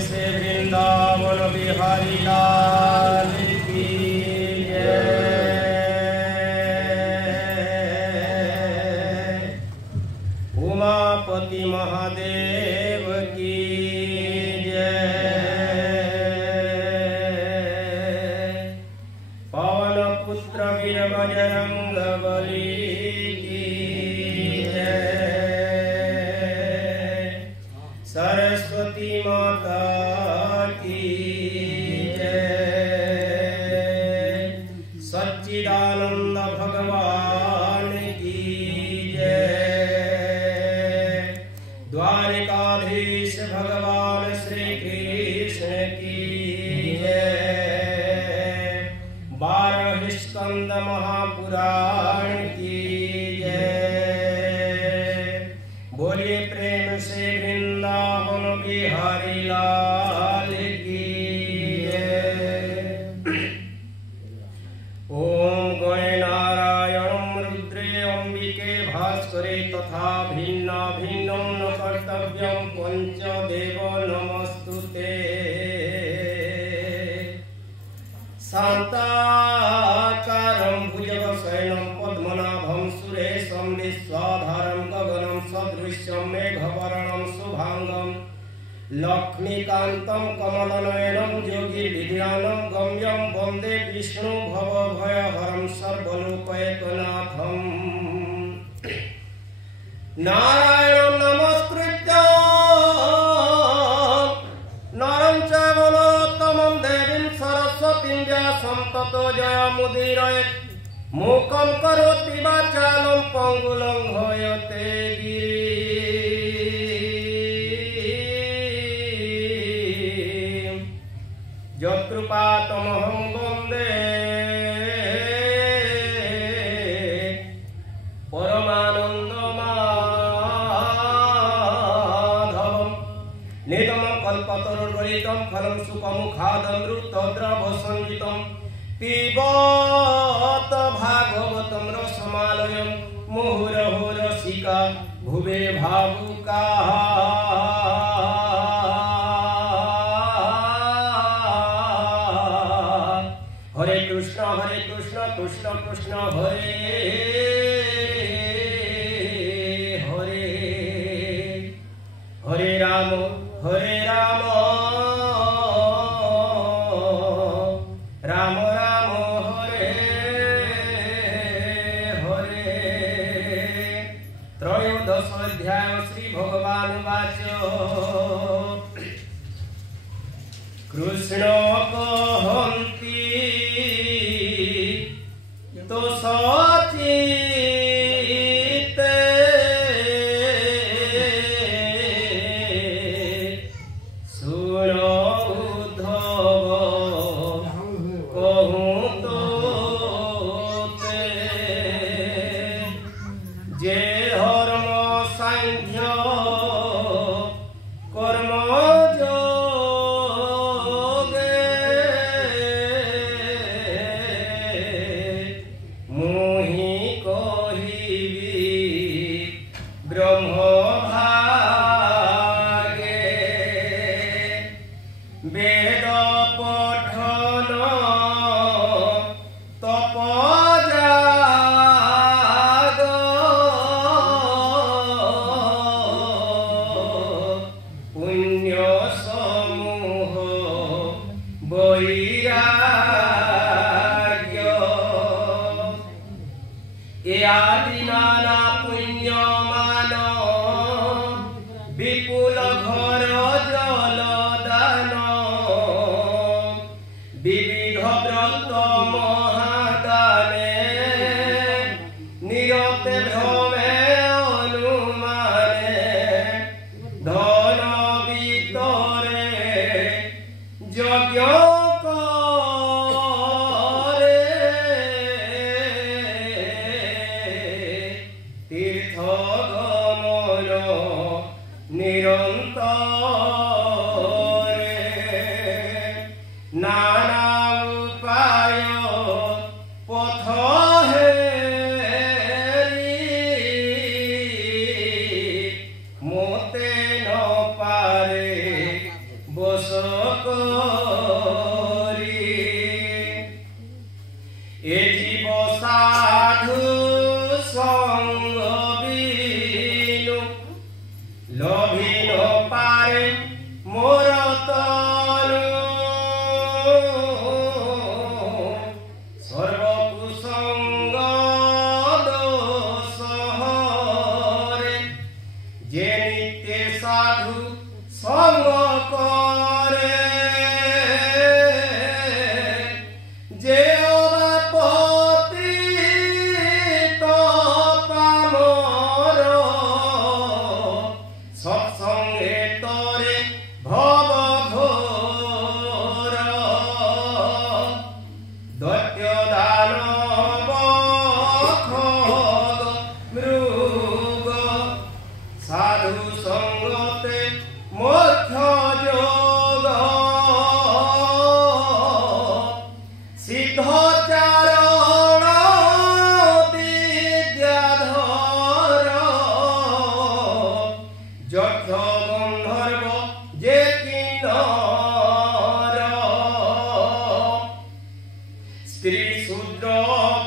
से वृंदावन बिहारी लाल की जय। उमापति महादेव की जय। पवन पुत्र वीर बजरंग बली की जय। सरस्वती माता की जय। सच्चिदानंद भगवान की जय। द्वारिकाधीश भगवान श्री कृष्ण की जय। 12 स्कंद महापुराण की जय। बोलिए प्रेम से वृंदावन बिहारी लाल की जय। ओम गणनारायणं रुद्रे अंबिके भास्करे तथा भिन्ना भिन्नं न कर्तव्यं पंचदेव नमस्तुते। शान्ताकारं भुजगशयनं पद्मनाभं सुरेशं विश्वाधारं गगनं सदृश्यं मेघवर्णं शुभांगं लक्ष्मीकान्तं कमलनयनं योगिविद्यानं गम्यं वन्दे विष्णु भवभयहरं सर्वलोकैकनाथं। नारायणं नमस्कृत्य नरं चैव नरोत्तमं देवीं सरस्वतीं व्यासं ततो जयमुदीरयेत्। मूकं करोति वाचालं पङ्गुलङ्घयते गिरिं। यत्कृपातमहं वन्दे परमानन्दमाधवम्। निगमं कल्पतरुर्गलितं फलं सुखमुखादमृतद्रवसंयुतं पिबत भागवतं रसमालयं मुहुरहो रसिका भुवे भावुकाः। हरे कृष्ण कृष्ण कृष्ण हरे हरे। हरे राम राम राम हरे हरे। त्रयोदश अध्याय श्री भगवानुवाच। कृष्ण कहन्ति तो सचिते सुन उद्धव कहूँ तो ते। जे धर्म सांख्य कर्म जोगे मुहि कहिबी ब्रह्म भागे। वेद पठन तपजाग पुण्य समूह वैराग्य। ए आदि नाना पुण्यमान विपुल घर जल दान। विविध व्रत महादाने निरते भ्रमे अनुमाने। धन वितरे यज्ञ करे तीर्थ गमन निरन्तरे। नाना उपाय पथ हेरी मोते न पारे আপোষ করি এ জীব সাধু সঙ্গ বিনু লভিন পারে মোর তনু সর্বকুসঙ্গ দোষ হরে যে নিত্যে সাধু সঙ্গ করে যে পতিত পামর সৎসঙ্গে তরে ভব ঘোর দৈত্য দানব খগ মৃগ সাধু সঙ্গতে মোক্ষ যোগ সিদ্ধ চারণ বিদ্যাধর যক্ষ গন্ধর্ব যে কিন্নর স্ত্রী শূদ্র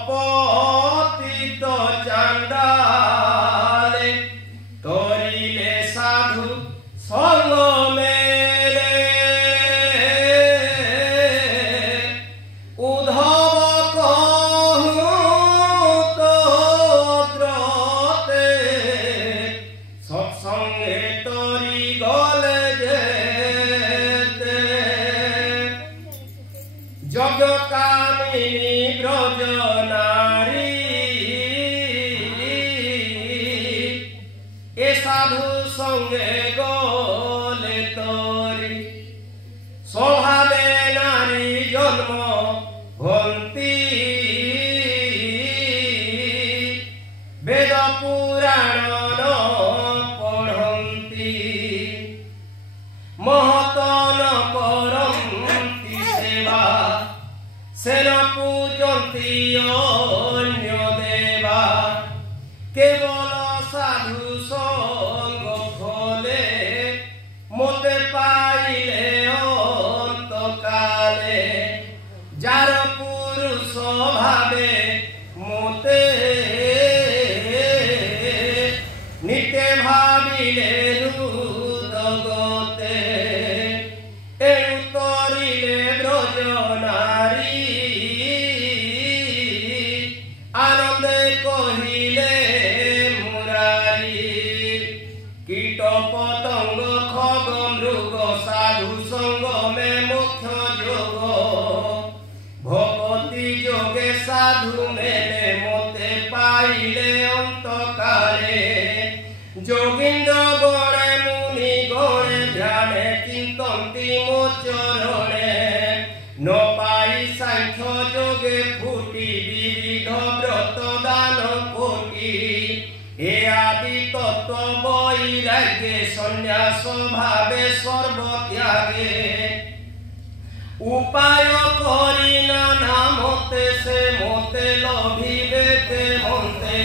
পতিত চাণ্ডালে তরিলে সাধু সঙ্গ মেলে উদ্ধব কহু তোদ্রতে সৎসঙ্গে তরি গলে যেতে যজ্ঞকামিনী ব্রজ নারী এ সাধু সঙ্গে গলে তরি স্বভাবে নারী জন্ম হন্তি বেদ পুরাণ ন পঢ়ন্তি মহত ন করন্তি সেবা সেন পূজন্তি অন্য দেবা কেবল সাধু সঙ্গ ফলে মতে পাইলে অন্তকালে যার পুরুষ ভাবে মতে নিতে ভাবিলে হৃদগতে এণু তরিলে ব্রজ নারী আনন্দে কহিলে মুরারি কীট পতঙ্গ খগ মৃগ সাধু সঙ্গ মে মোক্ষ যোগ ভগবতী যোগে সাধু মেলে মতে পাইলে অন্তকালে যোগীন্দ্র গণে মুনি গণে ধ্যানে চিন্তন্তি মো চরণে ন পাই সাংখ্য যোগে ফুটি বিবিধ ব্রত দান কোটি এ আদি তত্ত্ব বৈরাগ্যে সন্ন্যাস ভাবে সর্বত্যাগে উপায় করি নানা মতে সে মতে লভিবেতে মন্তে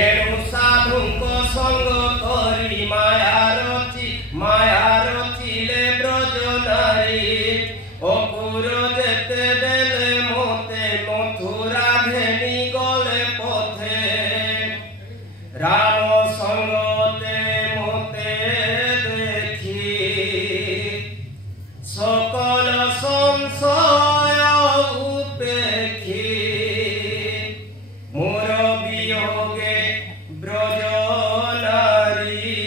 এণু সাধুঙ্ক সঙ্গ করি মায়া রচিলে ব্রজ নারী অপুর যেতে বেলে মতে মথুরা ঘেনি গলে পথে রাম সঙ্গতে মতে দেখি সকল সংশয় উপেক্ষি মোর বিয়োগে ব্রজ নারী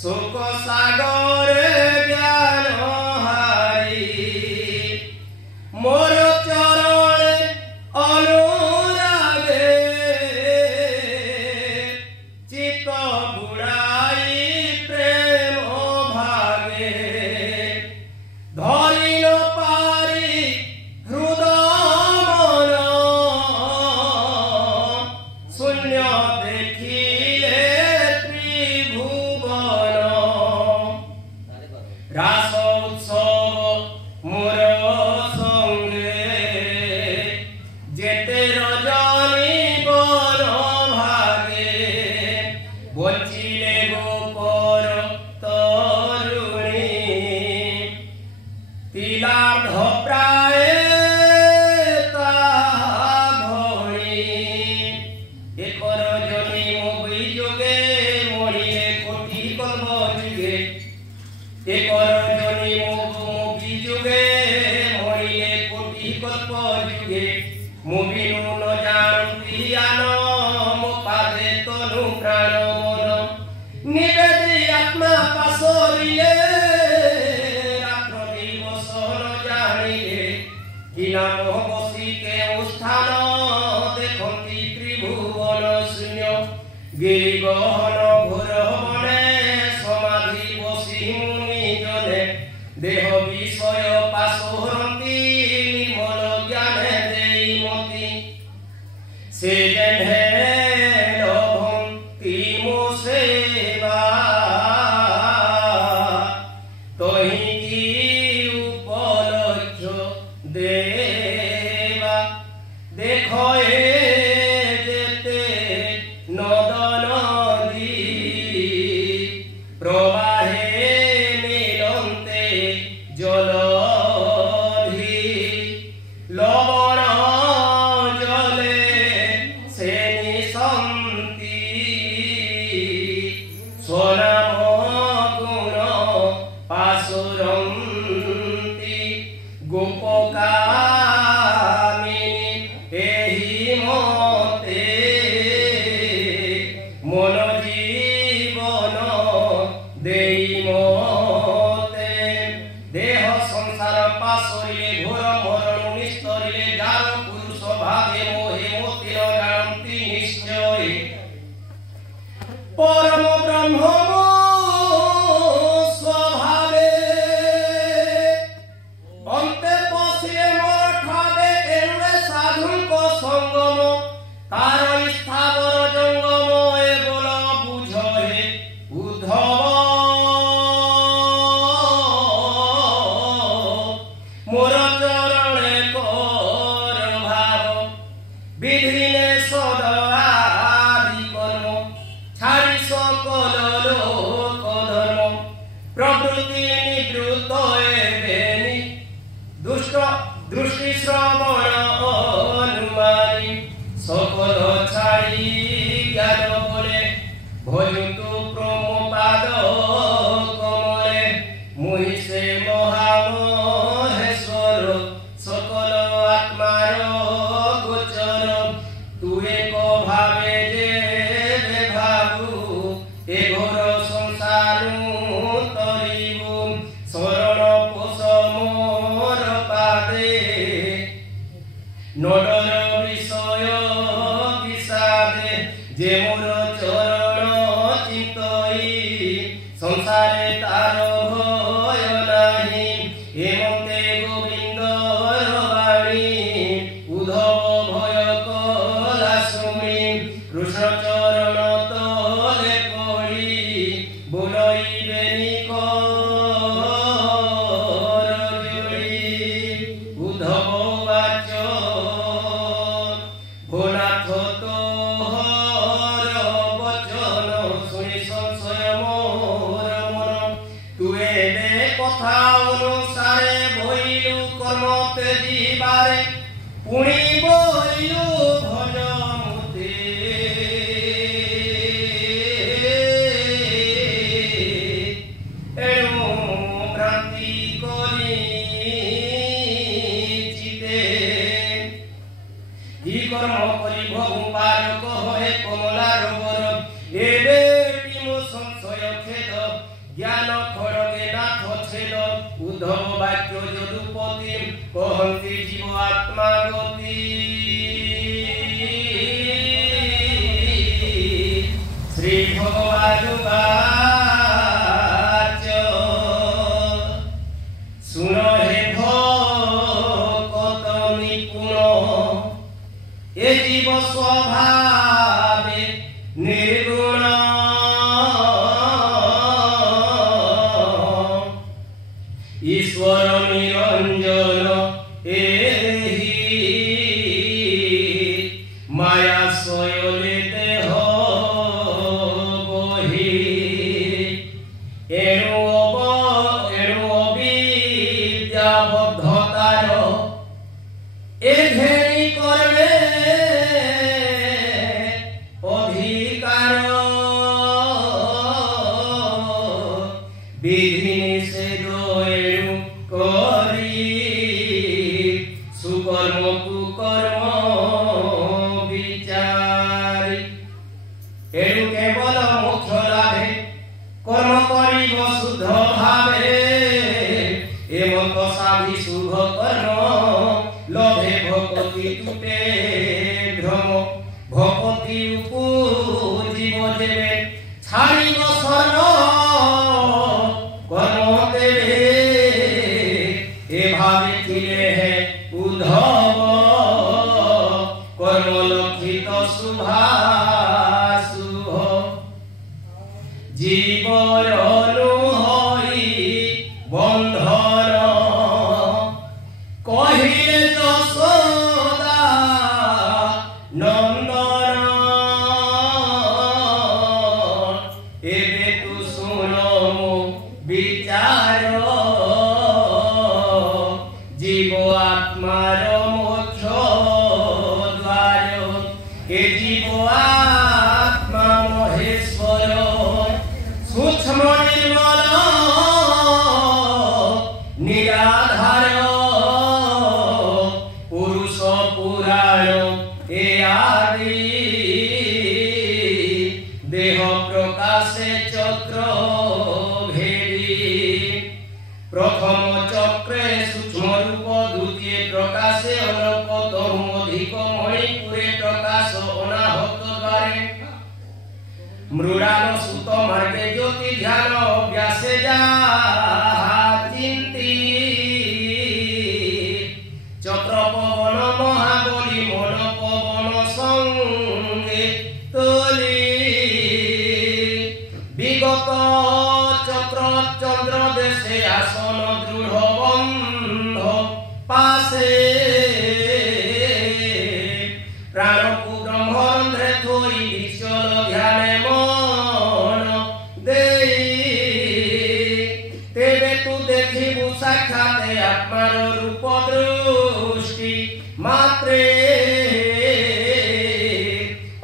শোক সাগরে জ্ঞান হারি মোর চরণে অনুরাগে চিত বুড়াই প্রেম ভাগে ধরি ন পারি হৃদয় শূন্য দেখিলে ত্রিভুবন রাস উৎসব মোর সঙ্গে যেতে রজনী বন ভাগে বঞ্চিলে গোপর তরুণী একর জনি মুখি যুগে মরিলে কোটি কল্প যুগে মুবিনু ন জানতি আন পাদে তনু প্রাণ মন নিবেদি আত্মা পাশরিলে রাত্র দিবস ন জানিলে কি নাম বসি কেউ স্থান দেখন্তি ত্রিভুবন শূন্য গিরিগহন ঘোর বনে সমাধি বসি মুনি জনে দেহ বিষয় পাশরন্তি নির্মল জ্ঞানে দেই মতি সে যেনে লভন্তি মো সেবা তহি কি উপলক্ষ দেবা দেখ যেতে নদন প্রবাহে মিলন্তে জলধি লবণ জলে সে নিশন্তি সোনাম গুণ পাশুরন্তি গোপকামিনী এহি মতে মন জীবন দেই মতে দেহ সংসার পাশরিলে ঘোর মরণ নিস্তরিলে যার পুরুষ ভাবে মোহে মতির জানতি নিশ্চয় পরম ব্রহ্ম স্বভাবে অন্তে পশিলে মঠাবে এনুয়ে সাধুঙ্ক সঙ্গম তার স্থাবর জঙ্গম এ বল বুঝ হে উদ্ধব মোর চরণে কর ভাব বিধিনে সদ আদি কর্ম ছাড়ি সকল লোক ধর্ম প্রকৃতি নিবৃত্ত এবেনি দুষ্ট দৃষ্টি শ্রবণ অনুমানি সকল ছাড়ি জ্ঞান বলে ভজন্তু প্রমোপাদ কমলে মুহি সে মহামহেশ্বর সকল আত্মার গোচর তু এক ভাবে যে ভাবু এ ঘোর সংসারু তরিবু শরণ পোষ মোর পাদে নডর বিষয় বিষাদে যে মোর চরণ চিতই সংসারে তার ভয় নাহি হেমন্তে গোবিন্দর বাণী উদ্ধব ভয় কলা শুনি কৃষ্ণ চরণ তলে পড়ি বলইবেনি কর জড়ি উদ্ধব বাচ ভোলাথ তোহর বচন শুনি সংশয় মোর মন তু এবে কথা অনুসারে বইলু কর্ম তেজিবারে পুଣି বইলু ভজ মুতে এণু ভ্রান্তি করি চিতে ই কর্ম করি ভগু পারক হয়ে কমলার বর এবে বিমু সংশয় খেদ জ্ঞান খড়গে নাথ ছেদ উদ্ধব বাক্য যদুপতি কহন্তি জীব আত্মা গতি শ্রী ভগবান বাচ শুন হে ভকত নিপুণ এ জীব স্বভাবে নির্গুণ ঈশ্বর নিরঞ্জন এহি মায়া সয়লে দেহ বহি এণু অবিদ্যাবদ্ধতার এ ঘেরি করবে অধিকার বিধি নিষেধ এড়ু করি সুকর্ম কুকর্ম বিচারি এড়ু কেবল মোক্ষ লাভে কর্ম করিব শুদ্ধ ভাবে এমত সাধি শুভ কর্ম লোভে ভকতি টুটে ভ্রম ভকতি উপজীব যেবে ছাড়িব স্বর্ণ কর্ম দেবে এভাবে ছিলে হে উদ্ধব কর্ম লক্ষিত শুভাশুভ জীবর অনুহরি বন্ধন কহিলে যশোদা নন্দন এবে তু শুন মো বিচার জীব আত্মার মোক্ষ দ্বার এ জীব আত্মা মহেশ্বর সূক্ষ্ম নির্মল নিরাধার পুরুষ পুরাণ এ আদি দেহ প্রকাশে চক্র ভেদি প্রথম চক্রে সূক্ষ্ম রূপ দ্বিতীয় প্রকাশে অনল্প তরু অধিক মণিপুরে প্রকাশ অনাহত দ্বারে মৃড়াল সুত মার্গে জ্যোতি ধ্যান অভ্যাসে যা চিন্তি চক্র পবন মহাবলী মন পবন সঙ্গে তলি বিগত চক্র চন্দ্র দেশে আসন দৃঢ় বন্ধ পাশে প্রাণকু ব্রহ্মরন্ধ্রে থই বিচল ধ্যানে মন দেই তেবে তু দেখিবু সাক্ষাতে আত্মার রূপ দৃষ্টি মাত্রে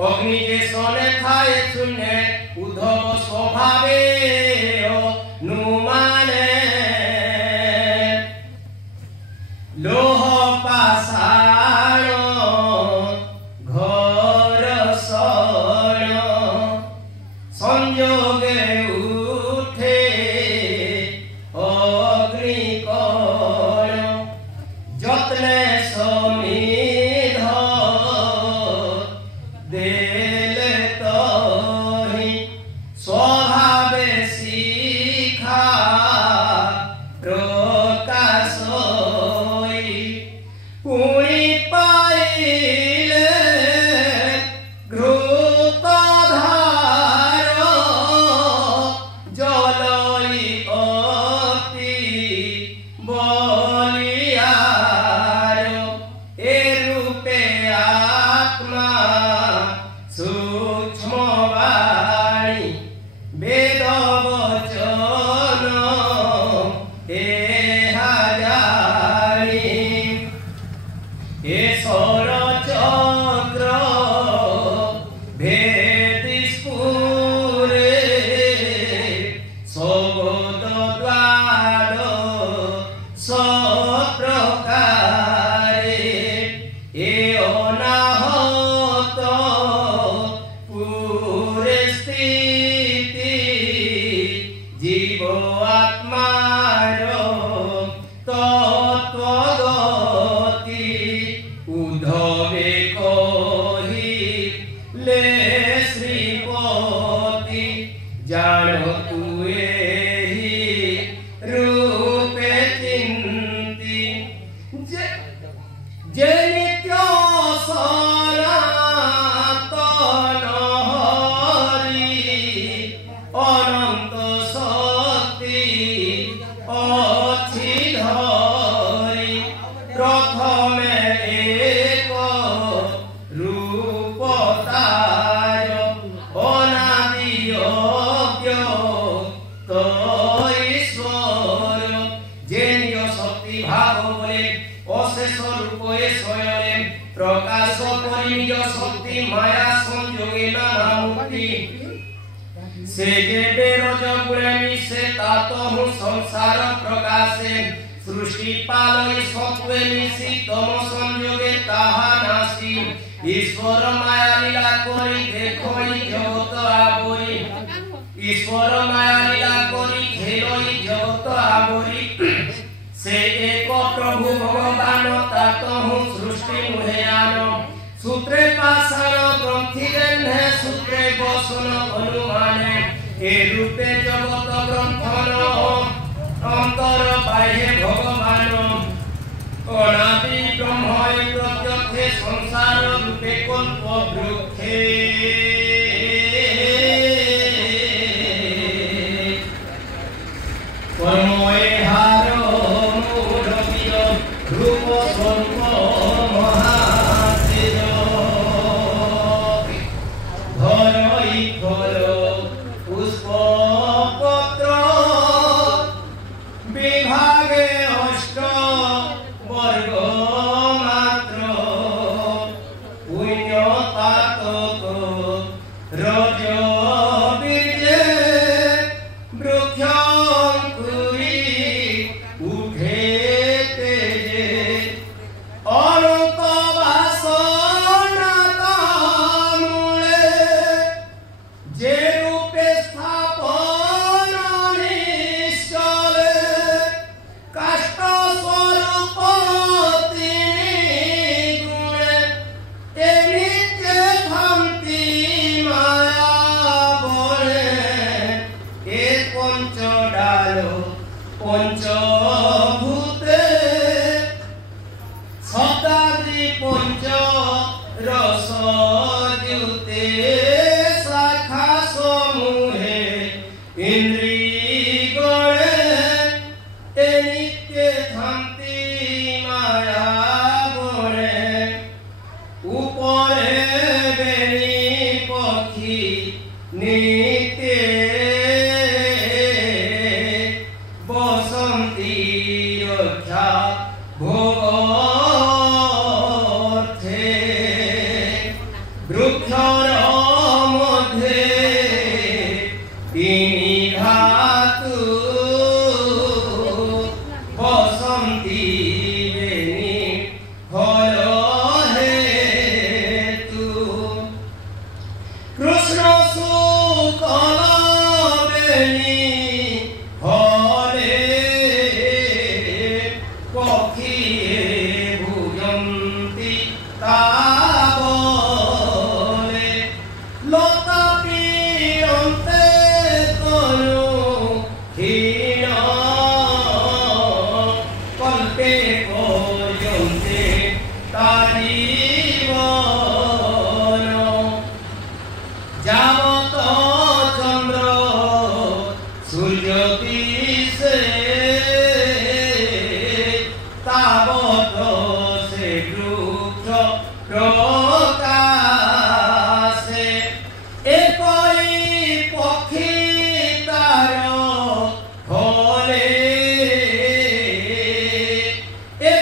অগ্নি যে সনে থায় শূন্যে উদ্ধব স্বভাবে নুমানে লোহ পাষাণ ঘর সণ সংযোগে উঠে অগ্নিকণ যত্নে সমিধ দেলে তহি স্বভাবে শিখা প্রকাশ পুଣି পাইলে ঘৃতধার জলই অতি বলিয়ার এ রূপে আত্মা সূক্ষ্ম বাণী বেদ বচন এ হাজারি এ চক্র ভেদি স্ফুরে সগত দ্বার সপ্রকারে এ অনাহত পুরে স্থিতি জীব আত্মার তত্ত্বগতি উদ্ধবে কহিলে শ্রীপতি জান তু এহি রূপে চিন্তি যে নিত্য সনাতন হরি অনন্ত শক্তি অছি ধরি প্রথমে এক রূপ তার অনাদি অব্যক্ত ঈশ্বর যে নিজ শক্তি ভাব বলে অশেষ রূপে স্বয়ং প্রকাশ করি নিজ শক্তি মায়া সংযোগে নানা মুক্তি से जेबे रज गुणे मिसे तातहु संसार प्रकाशे सृष्टि पालय सत्वे मिसी तम संयोगे ताहा नासी ईश्वर माया लीला करी देखई जगत आवरी ईश्वर माया लीला करी खेलई जगत आवरी से एक प्रभु भगवान तातहु सृष्टि मुहेयान सूत्रे पाषाण ग्रंथि रेन्हे सूत्रे बसन अनुमाने ए रूपे जगत ग्रंथन अंतर बाह्य भगवान अनादि ब्रह्म प्रत्यक्षे संसार रूपे कल्प वृक्षे कर्मये हार मूढ़ रूप स्वरूप महातेज धरई फल पुष्प पत्र विभागे अष्ट वर्ग मात्र पुण्य पातक रज बीर्ये वृक्षंकुरी उठे तेजे अनंत वासना मूले जे रूपे स्थापन निश्चले काष्ठ स्वरूप तिनि गुणे ए नित्य भक्ति माया बने ए पंच डालो पंचभूते सदादि पंच रस द्युते शाखा समूहे इंद्री गणे ए नित्य भक्ति माया बने ऊपरे बेणी पक्षी नित्य बसंती रक्षा भोगर्थे वृक्षर मध्ये तिनि धातु बसंती बेणी फल हेतु कृष्ण शुक्ल बेणी फले पक्षिये भुजन्ति तावले लता पीडन्ते तनु हीन कल्पे पर्यन्ते ताजीवन जावत चंद्र सूर्यतिसे तावत से वृक्ष प्रकाशे एकई पक्षी तार फले ए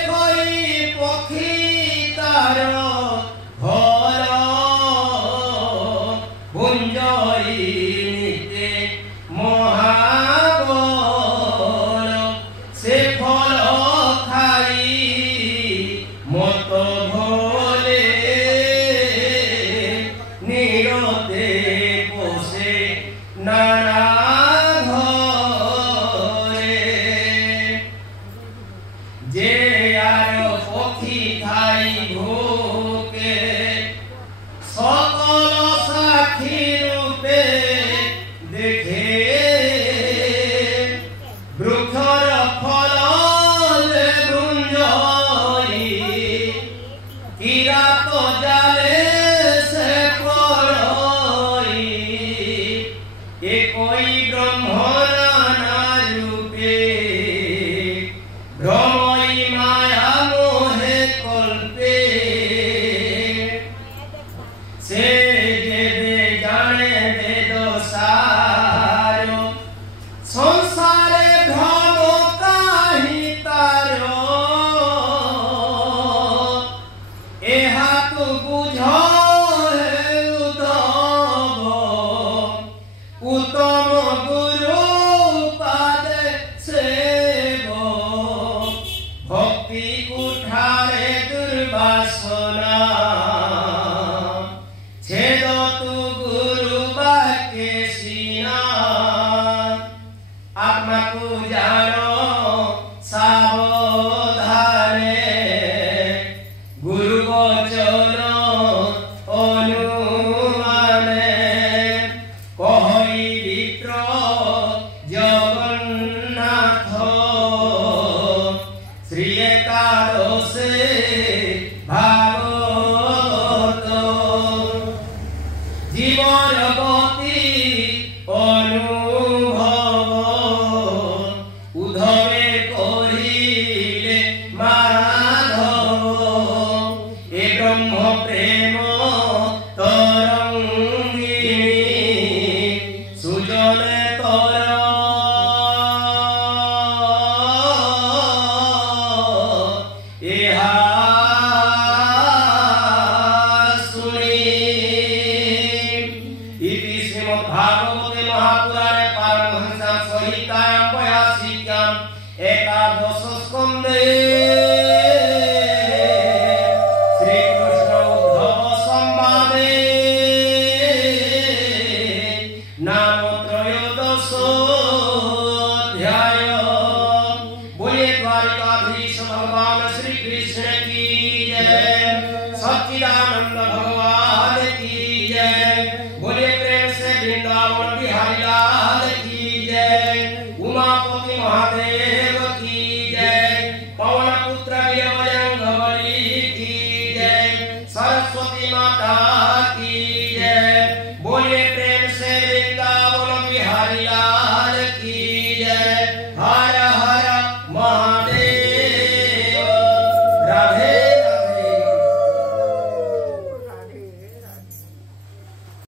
से भागवत जीवन गति अनुभव उद्धवे कहिले माधव ए ब्रह्म प्रेम तरंगिणी सुजने भागवते महापुराणे पारमहंस्यां संहितायां पयासिक्यां एकादश स्कन्धे श्रीकृष्ण उद्धव संवादे नाम त्रयोदशोऽध्याय। बोलिए द्वारिकाधीश भगवान श्री कृष्ण की जय, सच्चिदानंद भगवान की जय। बोलिए वृंदावन बिहारी लाल की जय, उमापति महादेव की जय, पवन पुत्र वीरबजरंग बली की जय, सरस्वती माता की जय। बोलिए